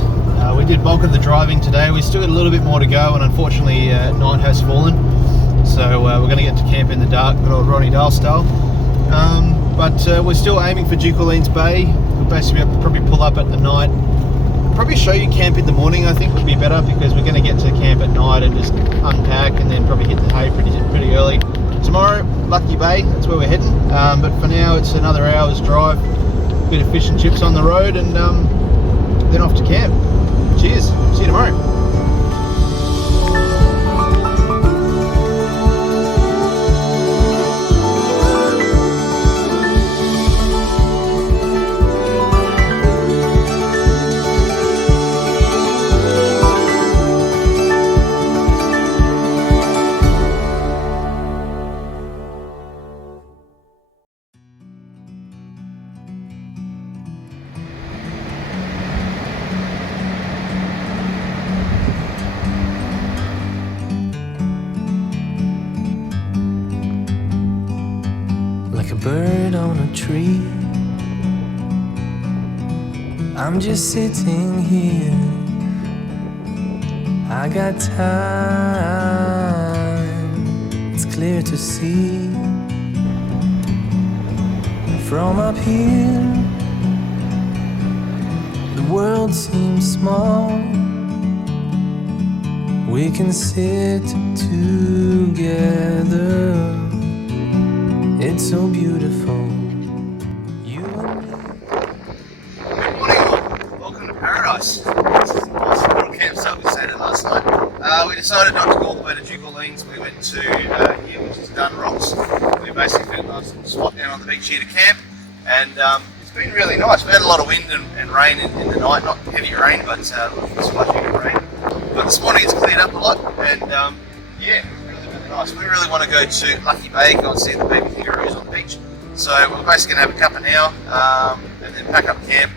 guys. We did bulk of the driving today. We still got a little bit more to go, and unfortunately night has fallen, so we're going to get to camp in the dark, good old Ronnie Dale style. But we're still aiming for Duke Orleans Bay. We'll basically probably pull up at the night. Probably show you camp in the morning, I think would be better, because we're going to get to camp at night and just unpack and then probably hit the hay pretty early. Tomorrow, Lucky Bay, that's where we're heading. But for now, it's another hour's drive, bit of fish and chips on the road, and then off to camp. Cheers, see you tomorrow. Like a bird on a tree, I'm just sitting here. I got time, it's clear to see. From up here, the world seems small. We can sit together. It's so beautiful, you and me. Good morning all, welcome to paradise. This is a nice little campsite we stayed at last night. We decided not to go all the way to Duke Orleans. We went to here, which is Dun Rocks. We basically found a nice spot down on the beach here to camp, and it's been really nice. We had a lot of wind and rain in the night, not heavy rain, but splashing of rain. But this morning it's cleared up a lot, and yeah, really nice. We really want to go to Lucky Bay, go and see the baby kangaroos on the beach. So we're basically going to have a cuppa now, and then pack up camp,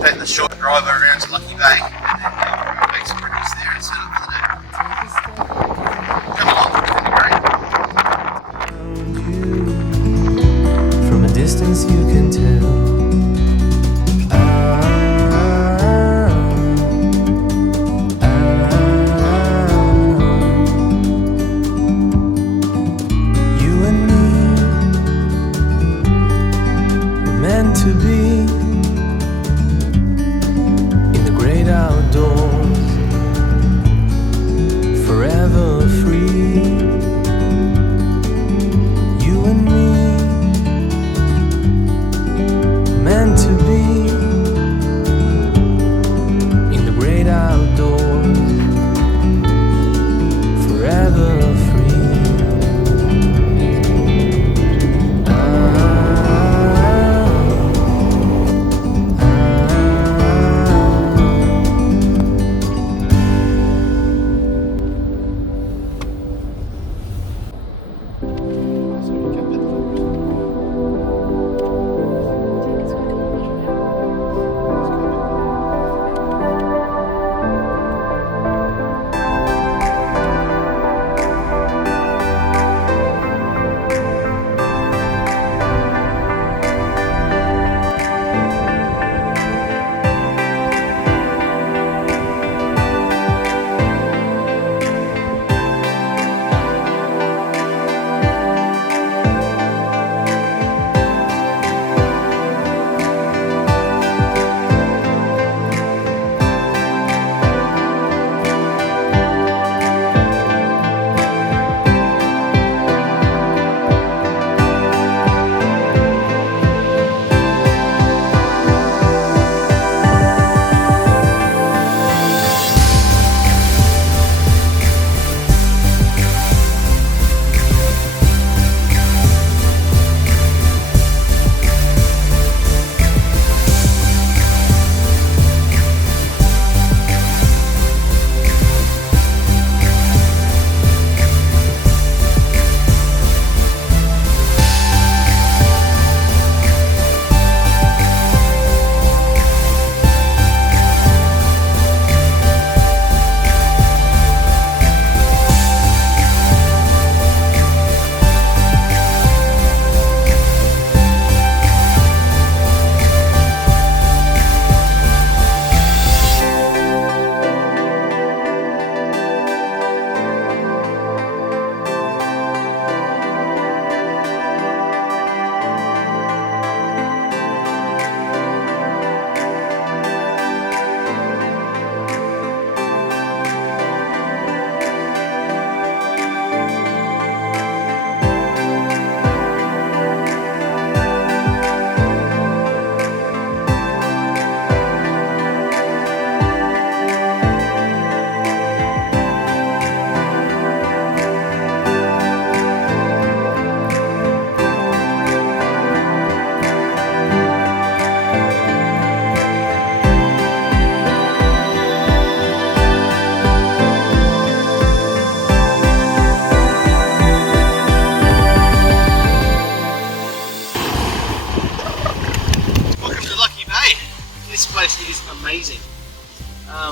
take the short drive around to Lucky Bay, and then make some produce there and set up for the day. Come along, it's going to be great. From a distance you can tell. You and me were meant to be in the great outdoors.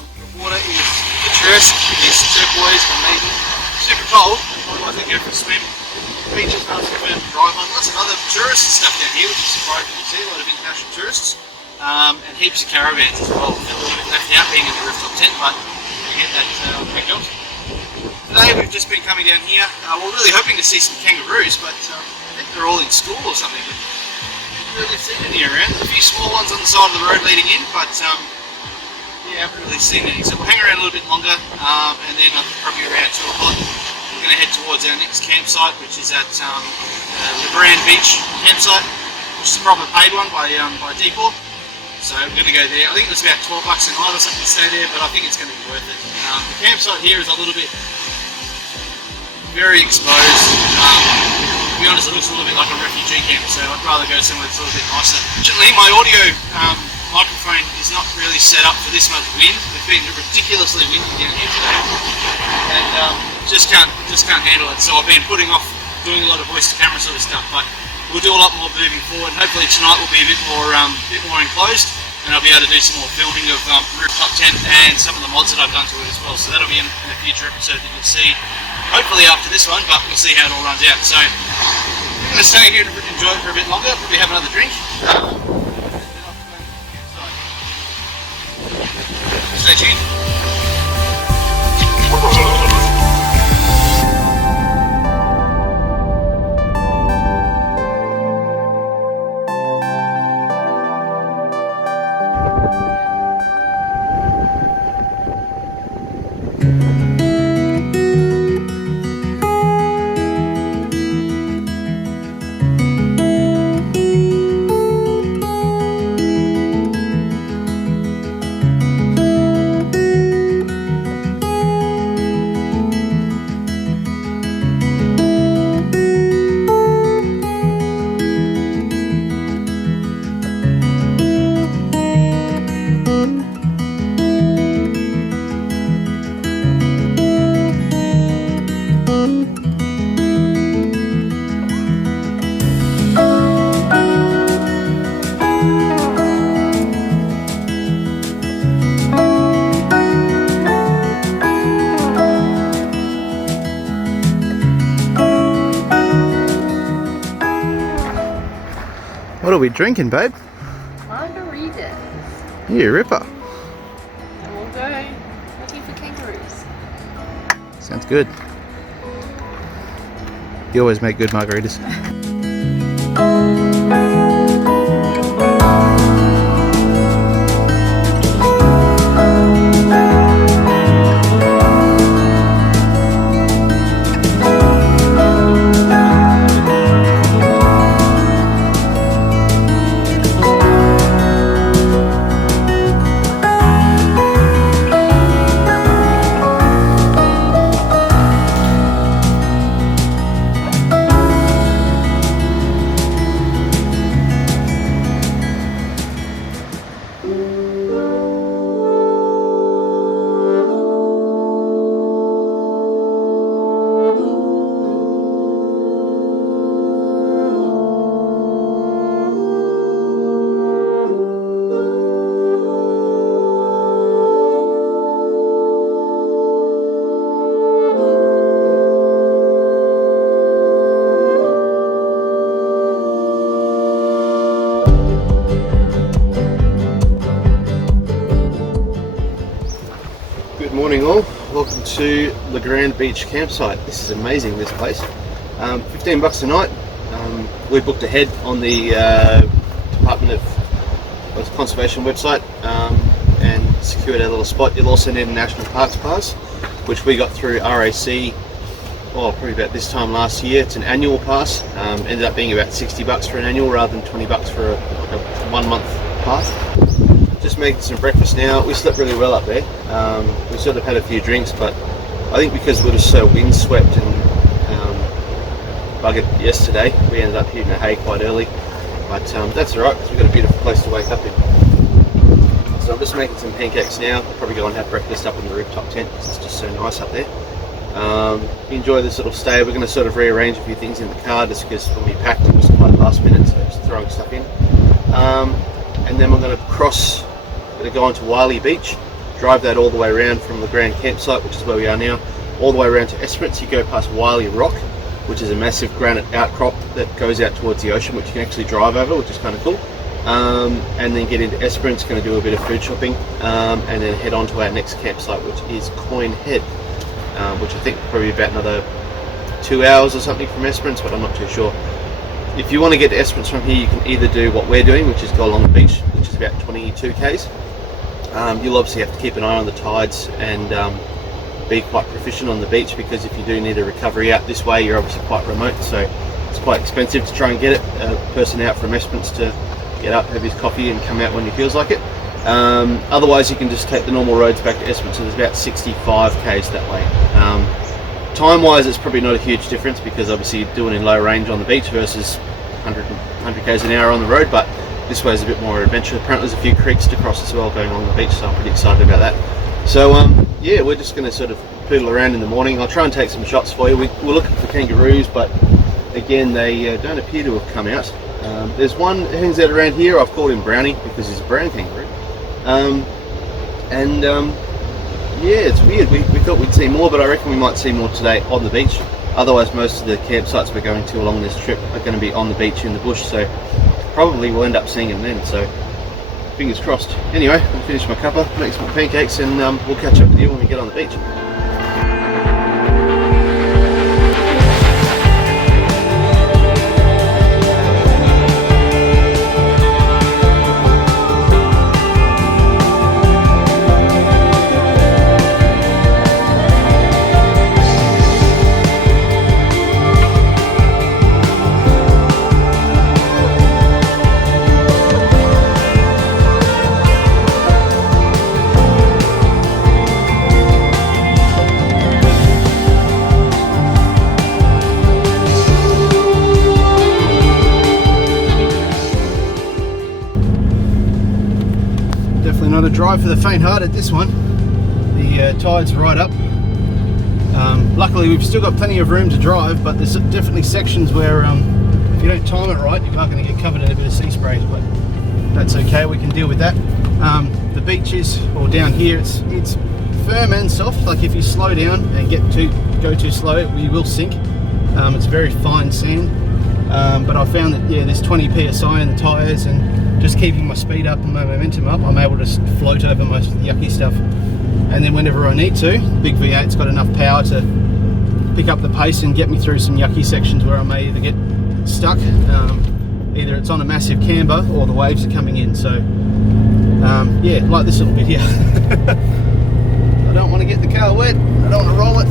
The water is picturesque, it is turquoise, amazing, super cold, otherwise I go for a swim. The beach is nice and firm to drive on. Lots of other tourist stuff down here, which is surprising to see, a lot of international tourists. And heaps of caravans as well. Feel a little bit left out being in the rooftop tent, but we get that back up. Today we've just been coming down here. We're really hoping to see some kangaroos, but I think they're all in school or something. Haven't really seen any around. There's a few small ones on the side of the road leading in, but yeah, haven't really seen any. So we'll hang around a little bit longer, and then I think probably around 2 o'clock we're going to head towards our next campsite, which is at the Grand Beach campsite, which is a proper paid one by Deepor. So we're going to go there. I think it's about $12 a night or something to stay there, but I think it's going to be worth it. The campsite here is a little bit very exposed. To be honest, it looks a little bit like a refugee camp, so I'd rather go somewhere that's a little bit nicer. Fortunately, my audio microphone is not really set up for this much wind. It's been ridiculously windy down here today, and just can't handle it. So I've been putting off doing a lot of voice to camera sort of stuff, but we'll do a lot more moving forward. Hopefully tonight will be a bit more enclosed, and I'll be able to do some more filming of rooftop tent and some of the mods that I've done to it as well. So that'll be in a future episode that you'll see, hopefully after this one, but we'll see how it all runs out. So we're going to stay here and enjoy it for a bit longer, probably have another drink. Stay tuned. What are we drinking, babe? Margaritas. You ripper. And we'll go looking for kangaroos. Sounds good. You always make good margaritas. Morning all, welcome to the Grand Beach campsite. This is amazing, this place. $15 a night. We booked ahead on the Department of Conservation website and secured our little spot. You'll also need a National Parks Pass, which we got through RAC probably about this time last year. It's an annual pass. Ended up being about $60 for an annual rather than $20 for a 1 month pass. Just making some breakfast now. We slept really well up there. We sort of had a few drinks, but I think because we were so windswept and buggered yesterday, we ended up hitting the hay quite early. But that's alright because we've got a beautiful place to wake up in. So I'm just making some pancakes now. I'll probably go and have breakfast up in the rooftop tent because it's just so nice up there. Enjoy this little stay. We're going to sort of rearrange a few things in the car just because when we packed it was quite last minute, so just throwing stuff in. And then we're going to go on to Wylie Beach, drive that all the way around from the Grand Campsite, which is where we are now, all the way around to Esperance. You go past Wylie Rock, which is a massive granite outcrop that goes out towards the ocean, which you can actually drive over, which is kind of cool. And then get into Esperance, going to do a bit of food shopping, and then head on to our next campsite, which is Coin Head, which I think probably about another 2 hours or something from Esperance, but I'm not too sure. If you want to get to Esperance from here, you can either do what we're doing, which is go along the beach, which is about 22 k's. You'll obviously have to keep an eye on the tides and be quite proficient on the beach, because if you do need a recovery out this way, you're obviously quite remote, so it's quite expensive to try and get a person out from Esperance to get up, have his coffee and come out when he feels like it. Otherwise you can just take the normal roads back to Esperance, so there's about 65 k's that way. Time wise it's probably not a huge difference, because obviously you're doing in low range on the beach versus 100 k's an hour on the road, but this way is a bit more adventure. Apparently there's a few creeks to cross as well going along the beach, so I'm pretty excited about that. So yeah, we're just going to sort of poodle around in the morning. I'll try and take some shots for you. We're looking for kangaroos, but again they don't appear to have come out. There's one that hangs out around here. I've called him Brownie because he's a brown kangaroo. Yeah, it's weird. We thought we'd see more, but I reckon we might see more today on the beach. Otherwise, most of the campsites we're going to along this trip are going to be on the beach in the bush, so probably we'll end up seeing them then. So fingers crossed. Anyway, I'll finish my cuppa, make some pancakes, and we'll catch up with you when we get on the beach. Not a drive for the faint-hearted, this one. The tide's right up. Luckily we've still got plenty of room to drive, but there's definitely sections where if you don't time it right, you are going to get covered in a bit of sea spray, but that's okay, we can deal with that. The beach is, or down here, it's firm and soft. Like if you slow down and go too slow, we will sink. It's very fine sand, but I found that, yeah, there's 20 psi in the tyres, and just keeping my speed up and my momentum up, I'm able to float over most of the yucky stuff. And then whenever I need to, the big V8's got enough power to pick up the pace and get me through some yucky sections where I may either get stuck, either it's on a massive camber or the waves are coming in. So yeah, like this little bit here. I don't want to get the car wet, I don't want to roll it.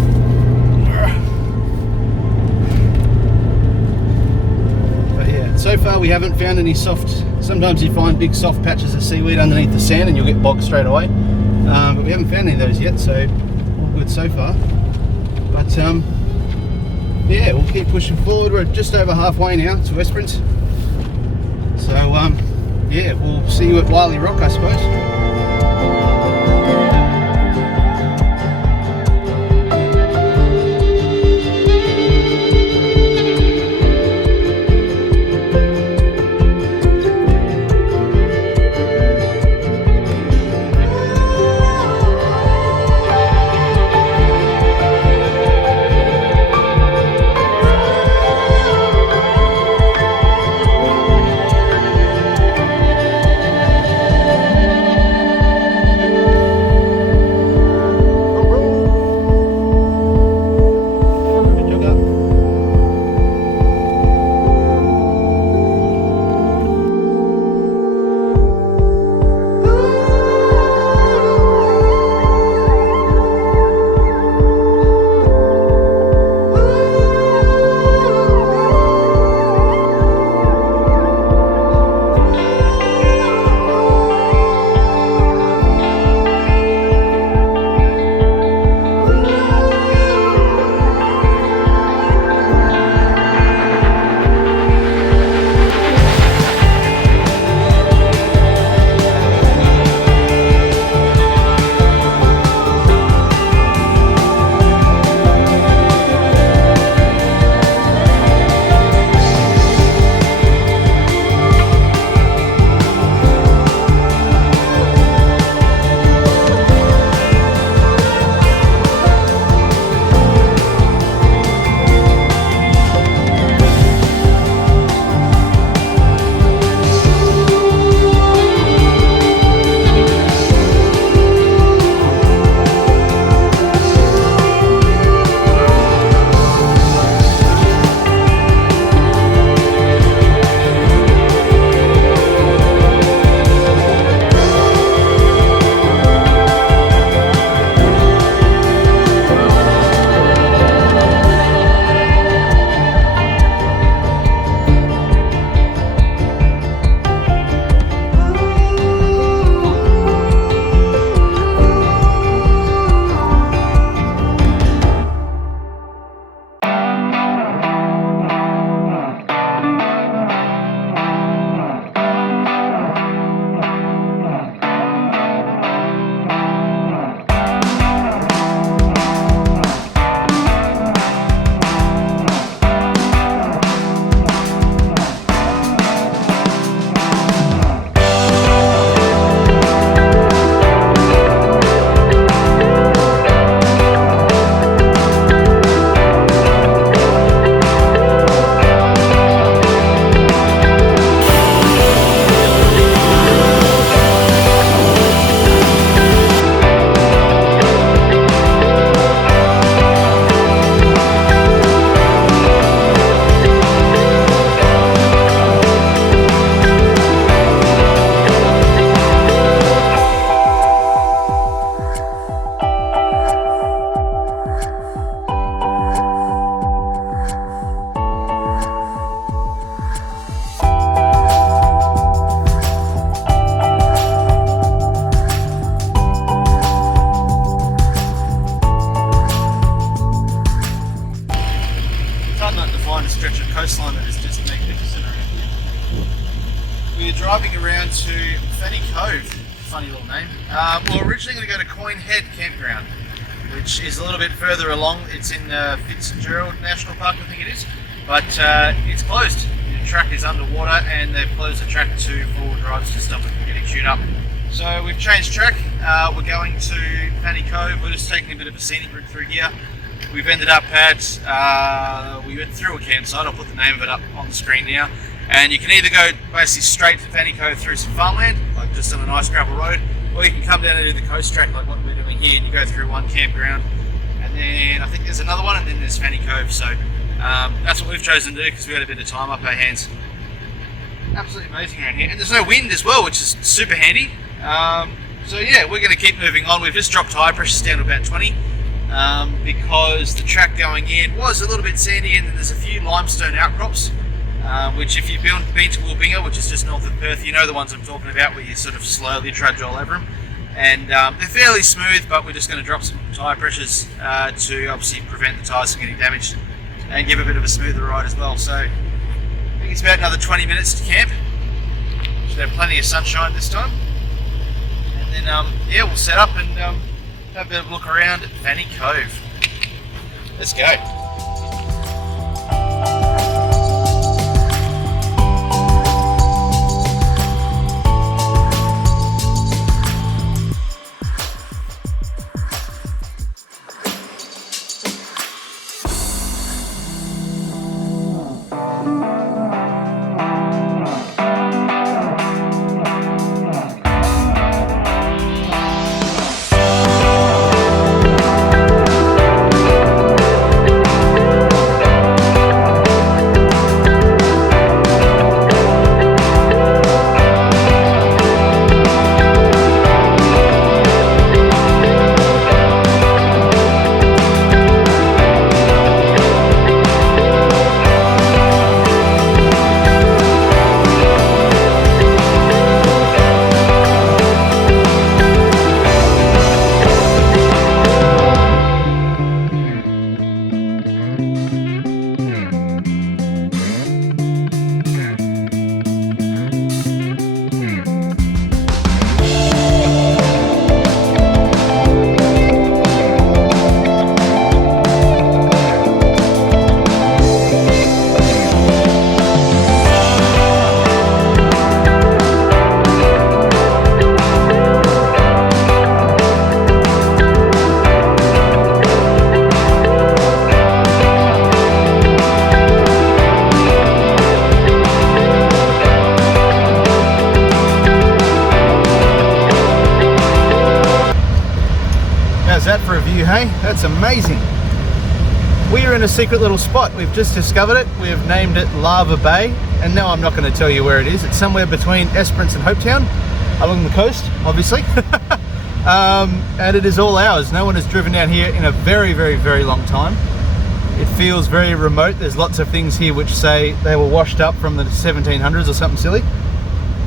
So far we haven't found any soft, sometimes you find big soft patches of seaweed underneath the sand and you'll get bogged straight away, but we haven't found any of those yet, so all good so far. But yeah, we'll keep pushing forward. We're just over halfway now to Esperance, so yeah, we'll see you at Wylie Rock, I suppose. to Fanny Cove, funny little name. We're originally going to go to Coin Head Campground, which is a little bit further along. It's in Fitzgerald National Park, I think it is, but it's closed. The track is underwater and they've closed the track to four-wheel drives to stop it from getting chewed up. So we've changed track. We're going to Fanny Cove. We're just taking a bit of a scenic route through here. We've ended up at, we went through a campsite. I'll put the name of it up on the screen now. And you can either go basically straight to Fanny Cove through some farmland, like just on a nice gravel road, or you can come down and do the coast track like what we're doing here, and you go through one campground, and then I think there's another one, and then there's Fanny Cove. So that's what we've chosen to do because we had a bit of time up our hands. Absolutely amazing around here, and there's no wind as well, which is super handy. So yeah, we're going to keep moving on. We've just dropped tire pressures down to about 20 because the track going in was a little bit sandy, and then there's a few limestone outcrops. Which if you've been to Woolbinga, which is just north of Perth, you know the ones I'm talking about, where you sort of slowly trudge all over them. And they're fairly smooth, but we're just going to drop some tyre pressures to obviously prevent the tyres from getting damaged and give a bit of a smoother ride as well. So I think it's about another 20 minutes to camp. Should have plenty of sunshine this time. And then yeah, we'll set up and have a bit of a look around at Fanny Cove. Let's go. How's that for a view, hey? That's amazing. We are in a secret little spot. We've just discovered it. We've named it Lava Bay, and now I'm not going to tell you where it is. It's somewhere between Esperance and Hopetown, along the coast, obviously. And it is all ours. No one has driven down here in a very, very, very long time. It feels very remote. There's lots of things here which say they were washed up from the 1700s or something silly.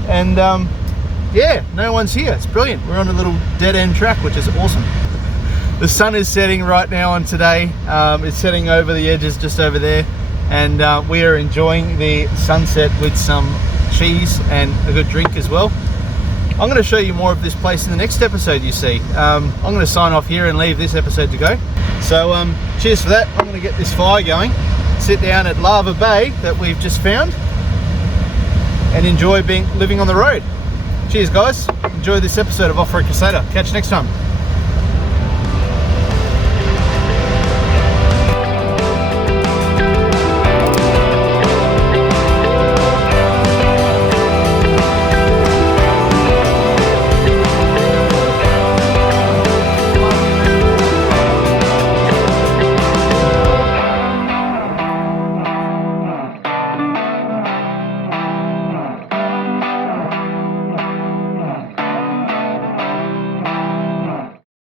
And yeah, no one's here. It's brilliant. We're on a little dead-end track, which is awesome. The sun is setting right now on today. It's setting over the edges just over there, and we are enjoying the sunset with some cheese and a good drink as well. I'm going to show you more of this place in the next episode, you see. I'm going to sign off here and leave this episode to go. So cheers for that. I'm going to get this fire going, sit down at Lava Bay that we've just found, and enjoy living on the road. Cheers guys, enjoy this episode of Off-Road Crusader. Catch you next time.